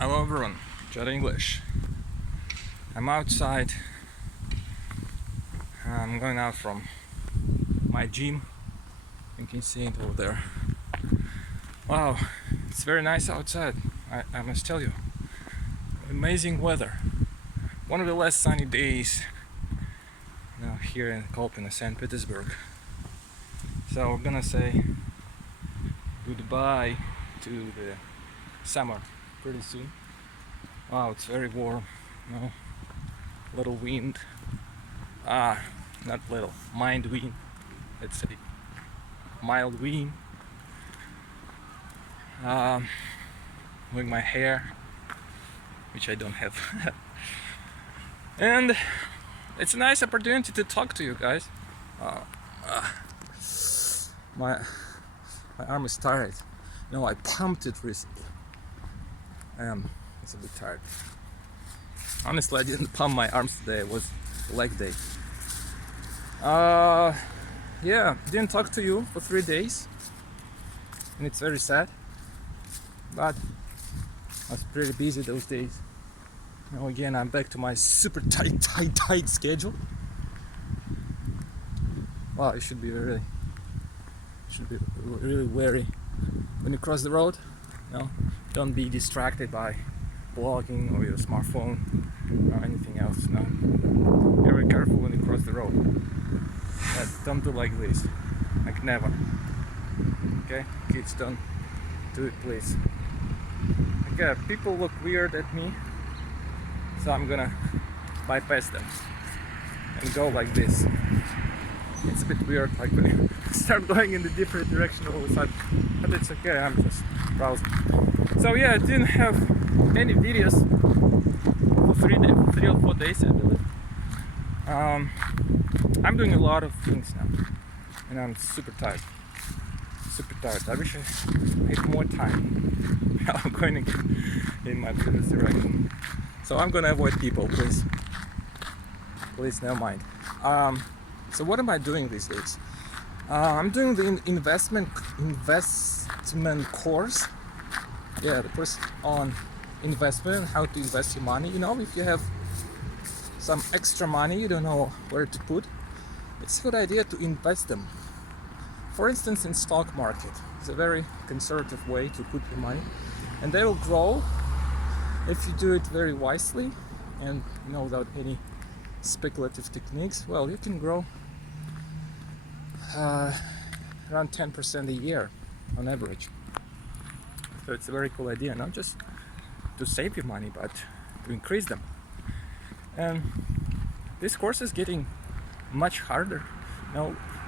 Hello everyone, Jet English. I'm outside. I'm going out from my gym. You can see it over there. Wow, it's very nice outside. I must tell you. Amazing weather. One of the last sunny days here in Kolpino, St. Petersburg. So we're gonna say goodbye to the summer pretty soon. Wow, it's very warm. Little wind. Not little, mild wind. Let's say mild wind. With my hair, which I don't have. And it's a nice opportunity to talk to you guys. My arm is tired. I pumped it recently. It's a bit tired. Honestly, I didn't pump my arms today. It was leg day. Didn't talk to you for 3 days, and it's very sad. But I was pretty busy those days. Again, I'm back to my super tight schedule. Wow, you should be really wary when you cross the road. Don't be distracted by blogging or your smartphone or anything else. Be very careful when you cross the road. Don't do like this, like never. Okay, kids, don't do it, please. Okay, people look weird at me, so I'm gonna bypass them and go like this. It's a bit weird, like when you start going in the different direction all of a sudden, but it's okay. I'm just browsing. So yeah, I didn't have any videos for 3 or 4 days, I believe. I'm doing a lot of things now, and I'm super tired. I wish I had more time. I'm going in my previous direction, so I'm gonna avoid people. Please, never mind. So what am I doing these days? I'm doing the investment course. Yeah, the course on investment, how to invest your money. If you have some extra money you don't know where to put, it's a good idea to invest them. For instance, in stock market. It's a very conservative way to put your money, and they will grow if you do it very wisely and without any speculative techniques. Well, you can grow around 10% a year on average. So it's a very cool idea, not just to save your money, but to increase them. And this course is getting much harder.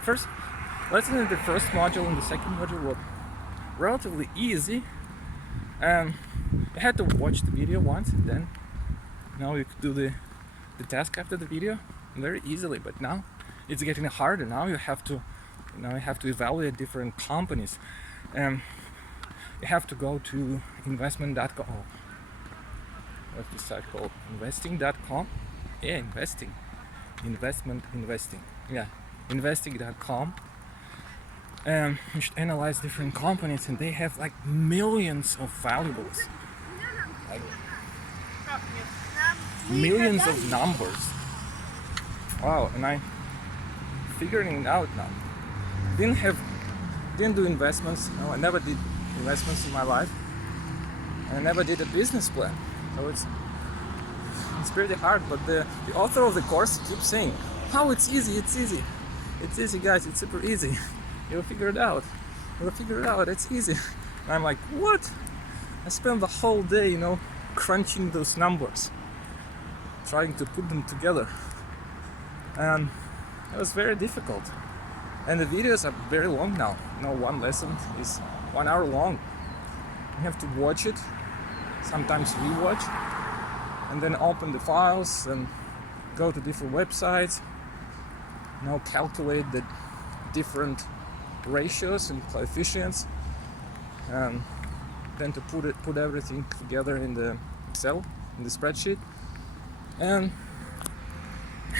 First, lessons in the first module and the second module were relatively easy. I had to watch the video once, and then you could do the task after the video very easily. But now it's getting harder. Now you have to evaluate different companies. You have to go to investment.com. What's the site called? Investing.com? Yeah, investing. Yeah, investing.com. You should analyze different companies, and they have like millions of valuables. Like millions of numbers. Wow, and I'm figuring it out now. Didn't do investments. I never did investments in my life. And I never did a business plan. So it's pretty hard, but the author of the course keeps saying, it's easy, guys, it's super easy. You'll figure it out, it's easy. And I'm like, what? I spent the whole day, crunching those numbers, trying to put them together. And it was very difficult. And the videos are very long now. One lesson is 1 hour long. You have to watch it, sometimes rewatch, and then open the files and go to different websites. Calculate the different ratios and coefficients, and then to put everything together in the Excel, in the spreadsheet, and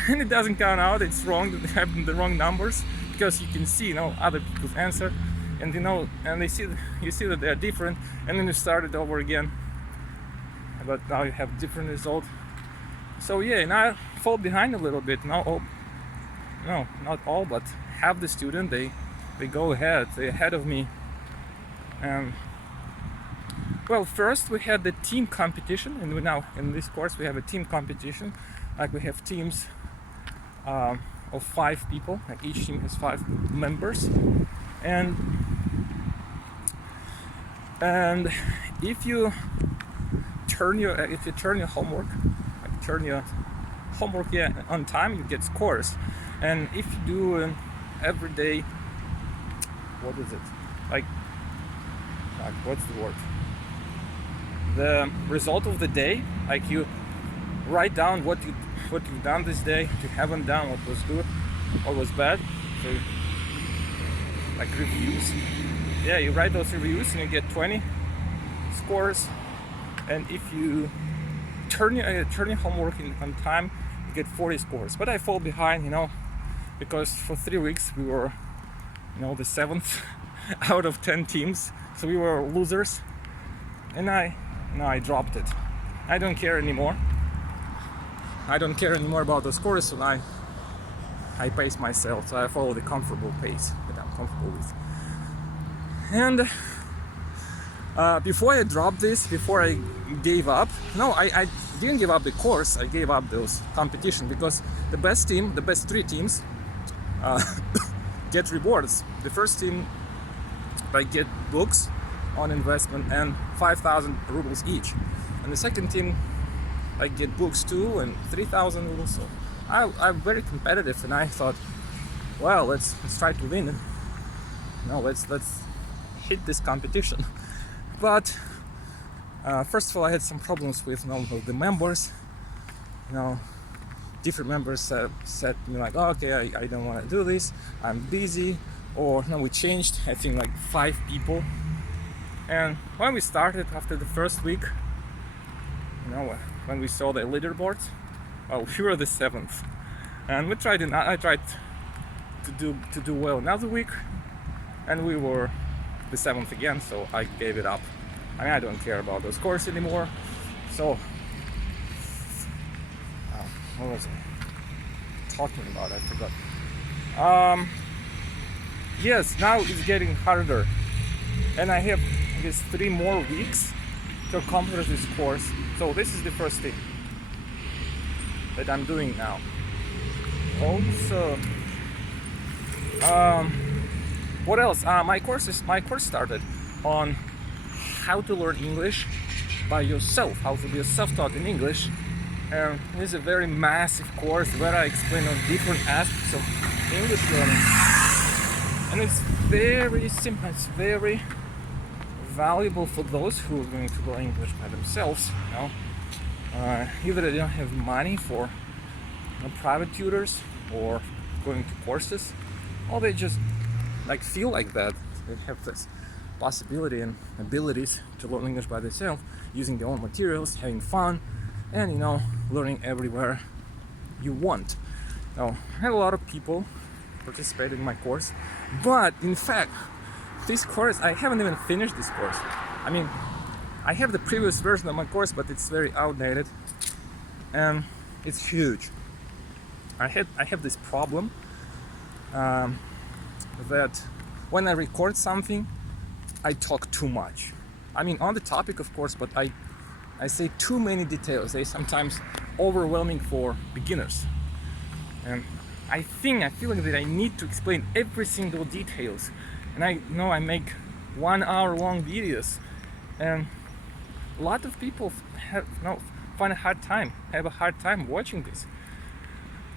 it doesn't count out. It's wrong. They have the wrong numbers, because you can see other people's answer, and you see that they're different, and then you start it over again. but now you have different result. So yeah, and I fall behind a little bit. No, not all, but half the student they go ahead. They're ahead of me. Well, first we had the team competition, and we now in this course we have a team competition. Like we have teams of 5 people. Like each team has 5 members, and if you turn your homework, on time, you get scores. And if you do every day, what is it? Like what's the word? The result of the day, like you write down what you've done this day, what you haven't done, what was good, what was bad. So like reviews. Yeah, you write those reviews and you get 20 scores. And if you turn your homework on time, you get 40 scores. But I fall behind, because for 3 weeks we were, the 7th out of 10 teams. So we were losers. And I dropped it. I don't care anymore. I don't care anymore about the scores, so I pace myself. So I follow the comfortable pace that I'm comfortable with. And before I dropped this, before I gave up, I didn't give up the course. I gave up those competition because the best 3 teams get rewards. The first team get books on investment and 5,000 rubles each, and the second team get books too and 3,000 rubles. So I'm very competitive, and I thought, well, let's try to win. Let's hit this competition. But first of all, I had some problems with the members. Different members said to me like, oh, okay, I don't want to do this, I'm busy. Or we changed, I think 5 people. And when we started after the first week, when we saw the leaderboards, well, we were the 7th. And I tried to do well another week, and we were the 7th again, so I gave it up. I don't care about those scores anymore. So what was I talking about? I forgot. Yes, now it's getting harder, and I have 3 more weeks to accomplish this course. So this is the first thing that I'm doing now. Also, what else? My course started on how to learn English by yourself, how to be self-taught in English. It's a very massive course where I explain on different aspects of English learning. And it's very simple, it's very valuable for those who are going to learn English by themselves. Either they don't have money for private tutors or going to courses, or they just feel like that. They have this possibility and abilities to learn English by themselves, using their own materials, having fun, and learning everywhere you want. I had a lot of people participate in my course, but in fact this course, I haven't even finished this course. I have the previous version of my course, but it's very outdated and it's huge. I have this problem that when I record something, I talk too much. On the topic, of course, but I say too many details. They sometimes overwhelming for beginners, and I feel like that I need to explain every single details. And I know I make 1 hour long videos, and a lot of people have a hard time watching this.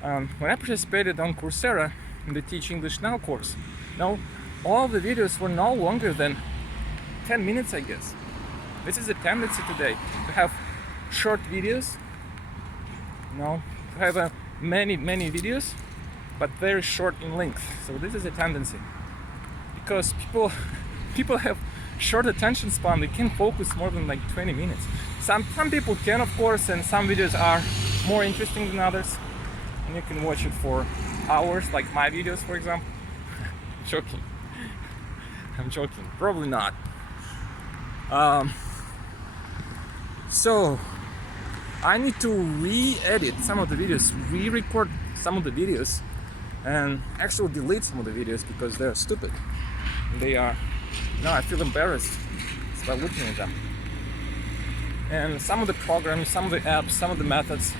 When I participated on Coursera in the Teach English Now course, all the videos were no longer than 10 minutes, I guess. This is a tendency today to have short videos, to have many videos, but very short in length. So this is a tendency because people have short attention span. They can't focus more than 20 minutes. Some people can, of course, and some videos are more interesting than others, and you can watch it for hours, like my videos, for example. I'm joking. Probably not. So I need to re-edit some of the videos, re-record some of the videos, and actually delete some of the videos because they're stupid. They are. I feel embarrassed by looking at them. And some of the programs, some of the apps, some of the methods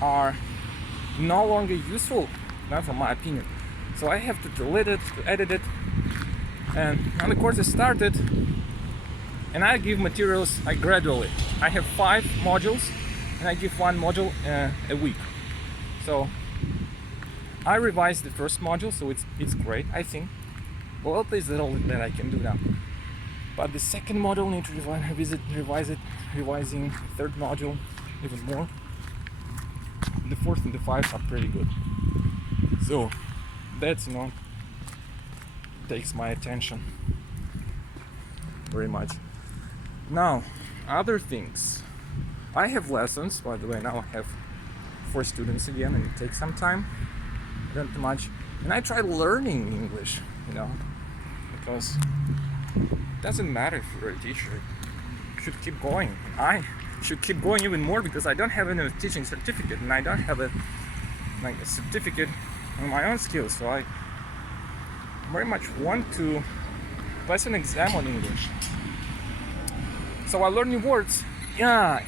are no longer useful, not from my opinion. So I have to delete it, to edit it. And when the course is started, and I give materials gradually. I have 5 modules, and I give 1 module a week. So I revised the first module, so it's great, I think. Well, at least that's all that I can do now. But the second module, need to revise it, revising the third module even more. The fourth and the fifth are pretty good. So that's, takes my attention very much. Now, other things. I have lessons, by the way. Now I have 4 students again, and it takes some time, not too much. And I try learning English, because it doesn't matter if you're a teacher. You should keep going. I should keep going even more because I don't have any teaching certificate, and I don't have a certificate on my own skills. So I very much want to pass an exam on English. So I learn new words. Yeah.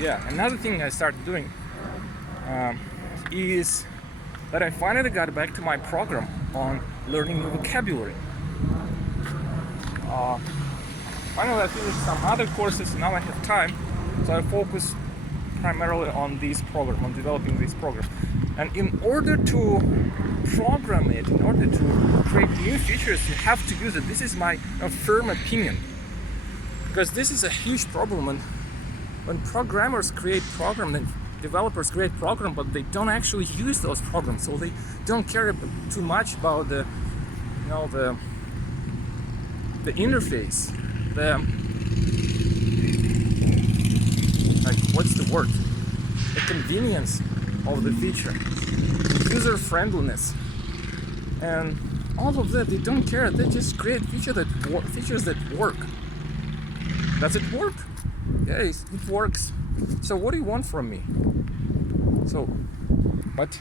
Another thing I started doing is that I finally got back to my program on learning new vocabulary. Finally, I finished some other courses, and now I have time, so I focus primarily on this program, on developing this program. And in order to program it, in order to create new features, you have to use it. This is my firm opinion. Because this is a huge problem when programmers create programs, then developers create programs, but they don't actually use those programs, so they don't care too much about the interface, what's the word? The convenience of the feature, user friendliness, and all of that. They don't care. They just create features that work. Does it work? Yes, it works. So what do you want from me? But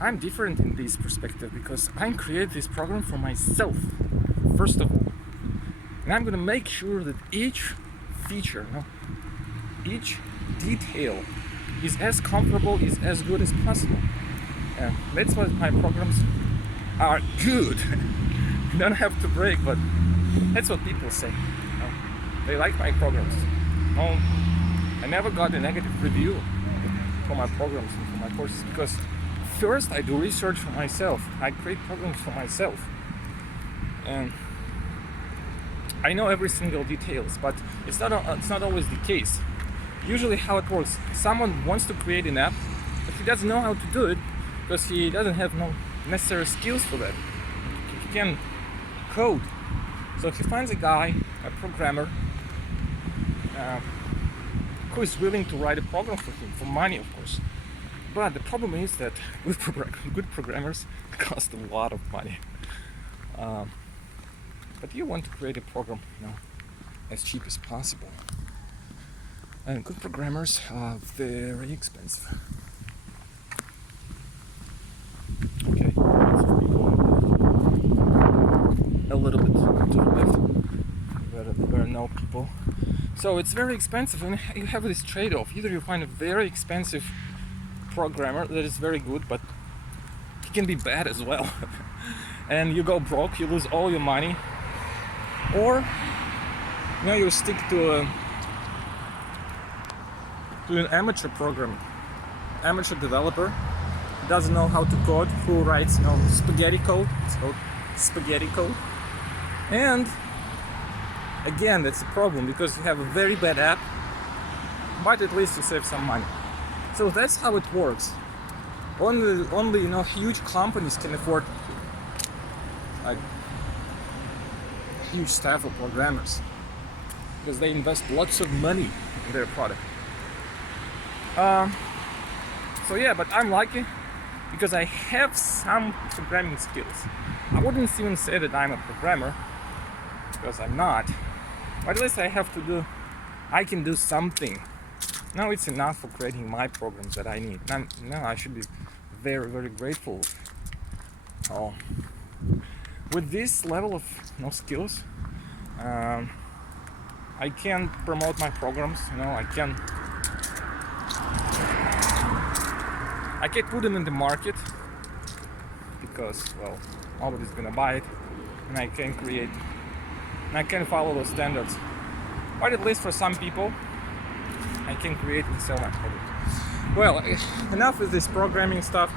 I'm different in this perspective because I create this program for myself, first of all. And I'm gonna make sure that each feature, each detail is as comfortable, is as good as possible. And that's why my programs are good. You don't have to break, but that's what people say. They like my programs. I never got a negative review for my programs and for my courses because first I do research for myself. I create programs for myself, and I know every single details, but it's not always the case. Usually how it works, someone wants to create an app, but he doesn't know how to do it because he doesn't have no necessary skills for that. He can code. So he finds a guy, a programmer, who is willing to write a program for him, for money, of course. But the problem is that good programmers cost a lot of money. But you want to create a program, as cheap as possible. And good programmers are very expensive. Okay, let's go a little bit to the left, where there are no people. So it's very expensive, and you have this trade-off. Either you find a very expensive programmer that is very good, but he can be bad as well, and you go broke, you lose all your money, or you stick to an amateur programmer, amateur developer, doesn't know how to code, who writes spaghetti code. It's called spaghetti code, and again, that's a problem because you have a very bad app, but at least you save some money. So that's how it works. Only huge companies can afford huge staff of programmers because they invest lots of money in their product. But I'm lucky because I have some programming skills. I wouldn't even say that I'm a programmer because I'm not. But at least I can do something Now it's enough for creating my programs that I need. Now I should be very, very grateful. Oh, with this level of skills, I can promote my programs. I can put them in the market because, well, nobody's gonna buy it, and I can create, and I can follow those standards. But at least for some people, I can create and sell my product. Well, enough with this programming stuff.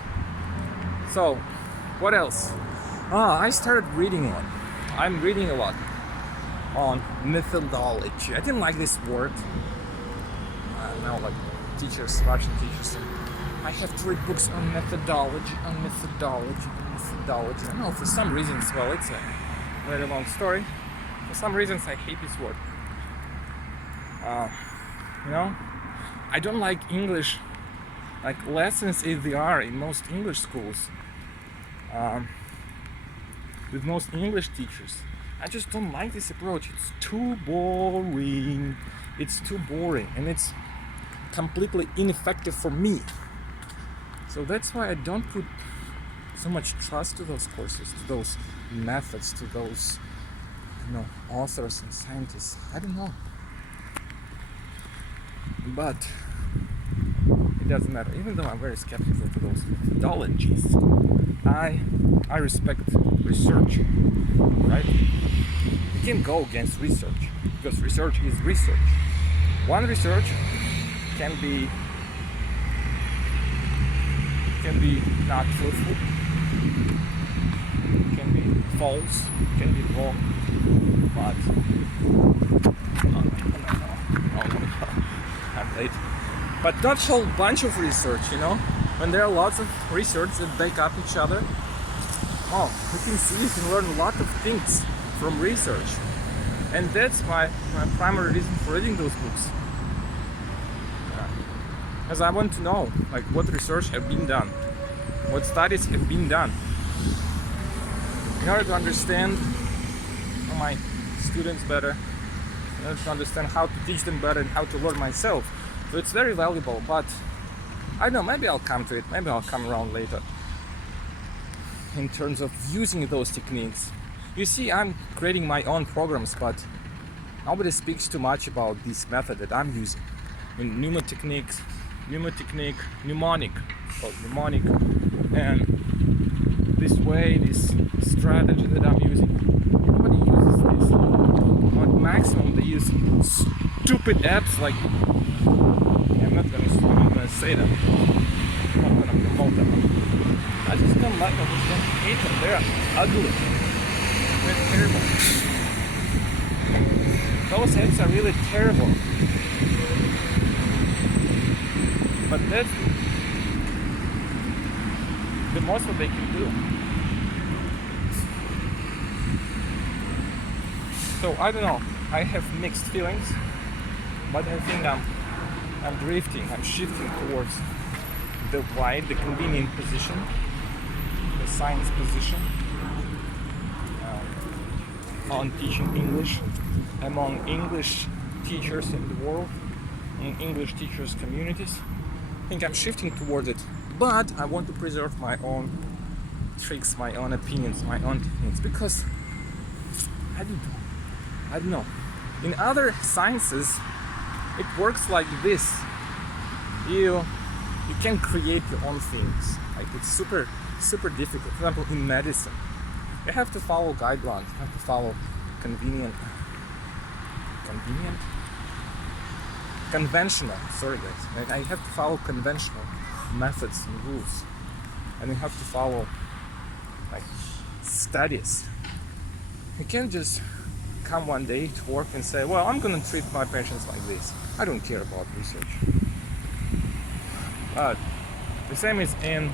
So, what else? I started reading a lot. I'm reading a lot on methodology. I didn't like this word. Like teachers, Russian teachers. I have to read books on methodology. I don't know, for some reasons, well, it's a very long story. For some reasons, I hate this word. I don't like English, like lessons as they are in most English schools, with most English teachers. I just don't like this approach. It's too boring. And it's completely ineffective for me. So that's why I don't put so much trust to those courses, to those methods, to those, authors and scientists. I don't know. But it doesn't matter. Even though I'm very skeptical to those methodologies, I respect research, right? You can't go against research because research is research. One research can be not truthful, can be false, can be wrong, but I'm late. But not whole bunch of research, when there are lots of research that back up each other. You can learn a lot of things from research, and that's my primary reason for reading those books. Because I want to know what research have been done, what studies have been done, in order to understand my students better, in order to understand how to teach them better and how to learn myself. So it's very valuable, but I don't know, maybe I'll come to it, maybe I'll come around later in terms of using those techniques. You see, I'm creating my own programs, but nobody speaks too much about this method that I'm using. Mnemonic, called mnemonic, and this strategy that I'm using. Nobody uses this. At maximum, they use stupid apps like. I'm not gonna say them. I'm not gonna promote them. I just don't like them. I just don't hate them. They're ugly. They're terrible. Those apps are really terrible. But that's the most that they can do. So I don't know. I have mixed feelings, but I think I'm drifting. I'm shifting towards the convenient position, the science position, on teaching English among English teachers in the world, in English teachers communities. I think I'm shifting towards it, but I want to preserve my own tricks, my own opinions, my own techniques, because I don't know. In other sciences, it works like this. You can create your own things. It's super difficult. For example, in medicine, you have to follow guidelines. You have to follow conventional. Sorry guys. I have to follow conventional methods and rules, and you have to follow studies. You can't just come one day to work and say, well, I'm gonna treat my patients like this. I don't care about research. But the same is in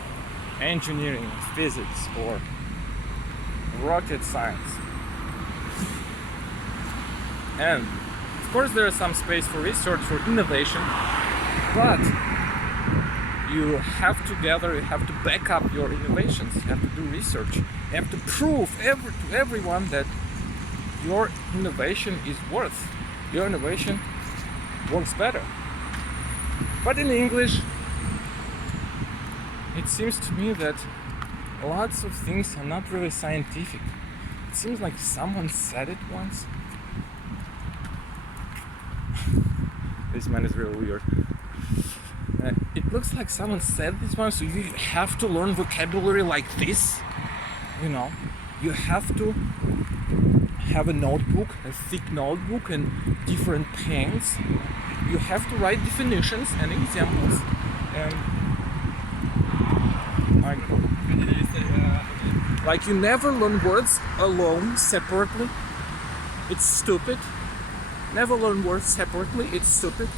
engineering, physics, or rocket science. And of course there is some space for research, for innovation, but you have to back up your innovations. You have to do research. You have to prove to everyone that your innovation is worth. Your innovation works better. But in English, it seems to me that lots of things are not really scientific. It seems like someone said it once. This man is really weird. It looks like someone said this one, so you have to learn vocabulary like this. You know, you have to have a notebook, a thick notebook, and different pens. You have to write definitions and examples. And like you never learn words alone, separately. It's stupid. Never learn words separately. It's stupid.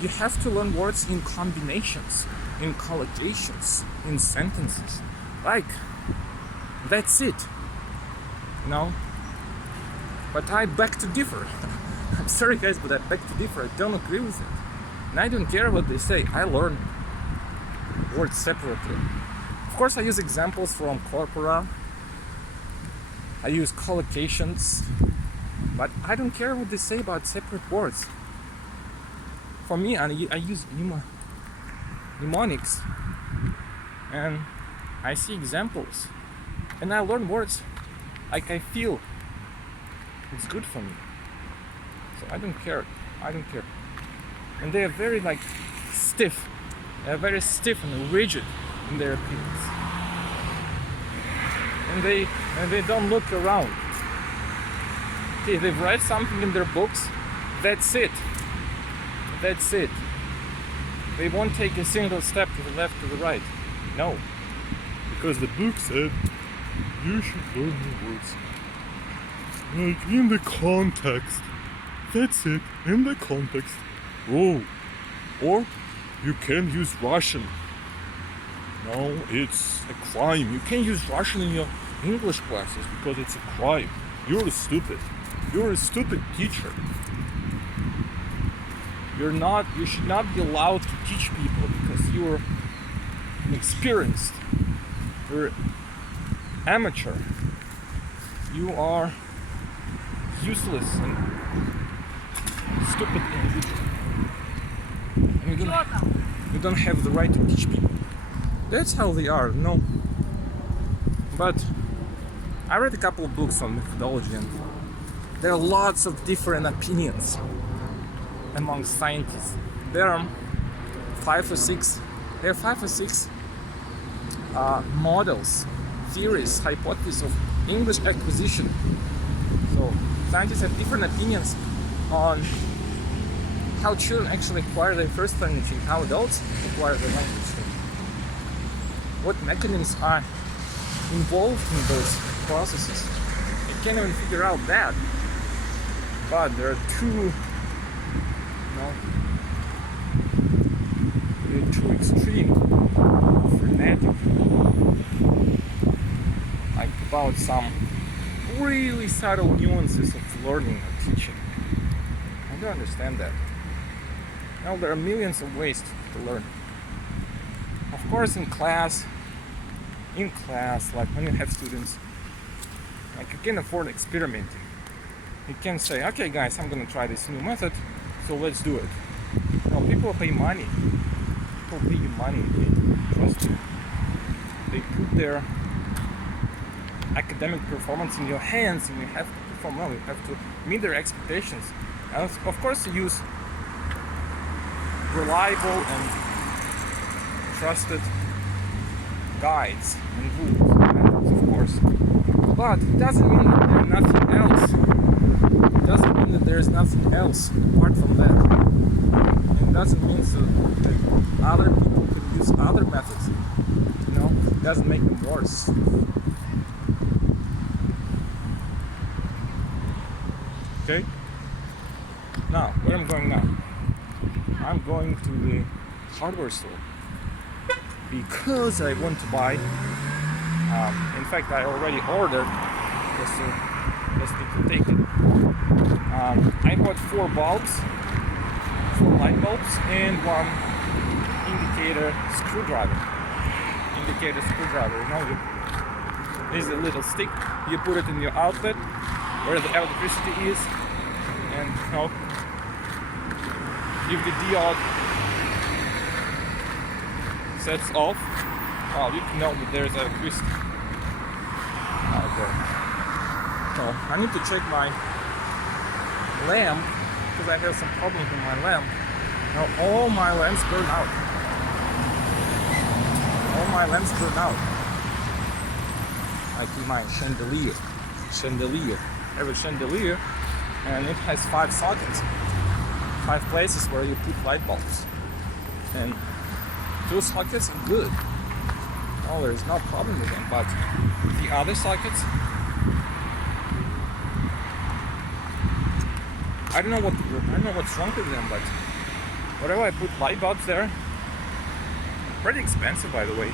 You have to learn words in combinations, in collocations, in sentences. Like, that's it. You know? But I beg to differ. I'm sorry guys, but I beg to differ. I don't agree with it. And I don't care what they say. I learn words separately. Of course I use examples from corpora. I use collocations. But I don't care what they say about separate words. For me, I use mnemonics. And I see examples. And I learn words like I feel it's good for me. So I don't care. And they are very like stiff. They are very stiff and rigid in their opinions. And they don't look around. Okay, they've read something in their books. That's it. They won't take a single step to the left or the right. No. Because the book said you should learn the words. Like in the context. That's it, in the context. Oh, or you can use Russian. No, it's a crime. You can't use Russian in your English classes because it's a crime. You're stupid. You're a stupid teacher. You should not be allowed to teach people because you're inexperienced. You're amateur. You are useless and stupid individual. And you don't have the right to teach people. That's how they are, no. But I read a couple of books on methodology and there are lots of different opinions among scientists. There are 5 or 6 models, theories, hypotheses of English acquisition. So scientists have different opinions on how children actually acquire their first language and how adults acquire their language. What mechanisms are involved in those processes. I can't even figure out that. But there are two extreme, frenetic, like about some really subtle nuances of learning or teaching. I don't understand that. Now there are millions of ways to learn. Of course, in class, like when you have students, like you can afford experimenting. You can say, okay guys, I'm gonna try this new method, so let's do it. Now people pay money. People pay you money, they trust you. They put their academic performance in your hands and you have to perform well, you have to meet their expectations. And of course you use reliable and trusted guides and rules and methods, of course. But it doesn't mean that there's nothing else. It doesn't mean that there's nothing else apart from that. It doesn't mean so that other people can use other methods. You know, it doesn't make them worse. Okay? Now, where am I going now? I'm going to the hardware store because I want to buy. In fact, I already ordered. Just need to take it. I bought 4 bulbs, 4 light bulbs, and 1 indicator screwdriver. You know, this is a little stick. You put it in your outlet where the electricity is, and you know, if the diode sets off, well, you can know that there's electricity out there. So I need to check my lamp because I have some problems with my lamp. Now all my lamps burn out. All my lamps burn out. Like in my chandelier. I have a chandelier and it has 5 sockets. 5 places where you put light bulbs. And 2 sockets are good. Oh, there's no problem with them, but the other sockets, I don't know what's wrong with them, but whenever I put light bulbs there, pretty expensive by the way,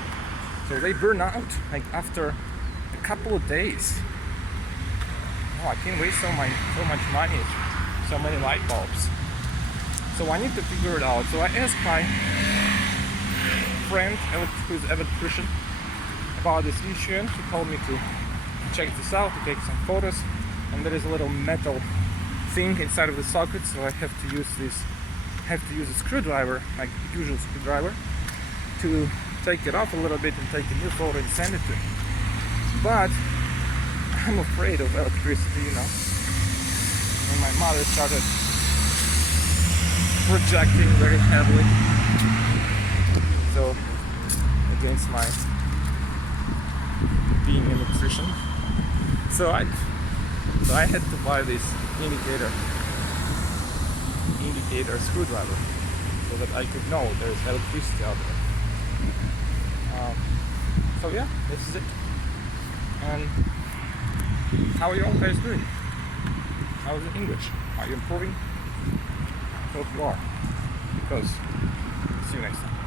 so they burn out like after a couple of days. Oh, I can't waste so much money, so many light bulbs. So I need to figure it out. So I asked my friend who's an electrician about this issue, and he told me to check this out, to take some photos, and there is a little metal thing inside of the socket, so I have to use a screwdriver, like a usual screwdriver, to take it off a little bit and take a new photo and send it to him. But I'm afraid of electricity, you know. And my mother started projecting very heavily, so against my being an electrician. So I had to buy this indicator screwdriver so that I could know there's electricity out there. So yeah, this is it. And how are you all guys doing? How's the English? Are you improving? Hope you are. Because see you next time.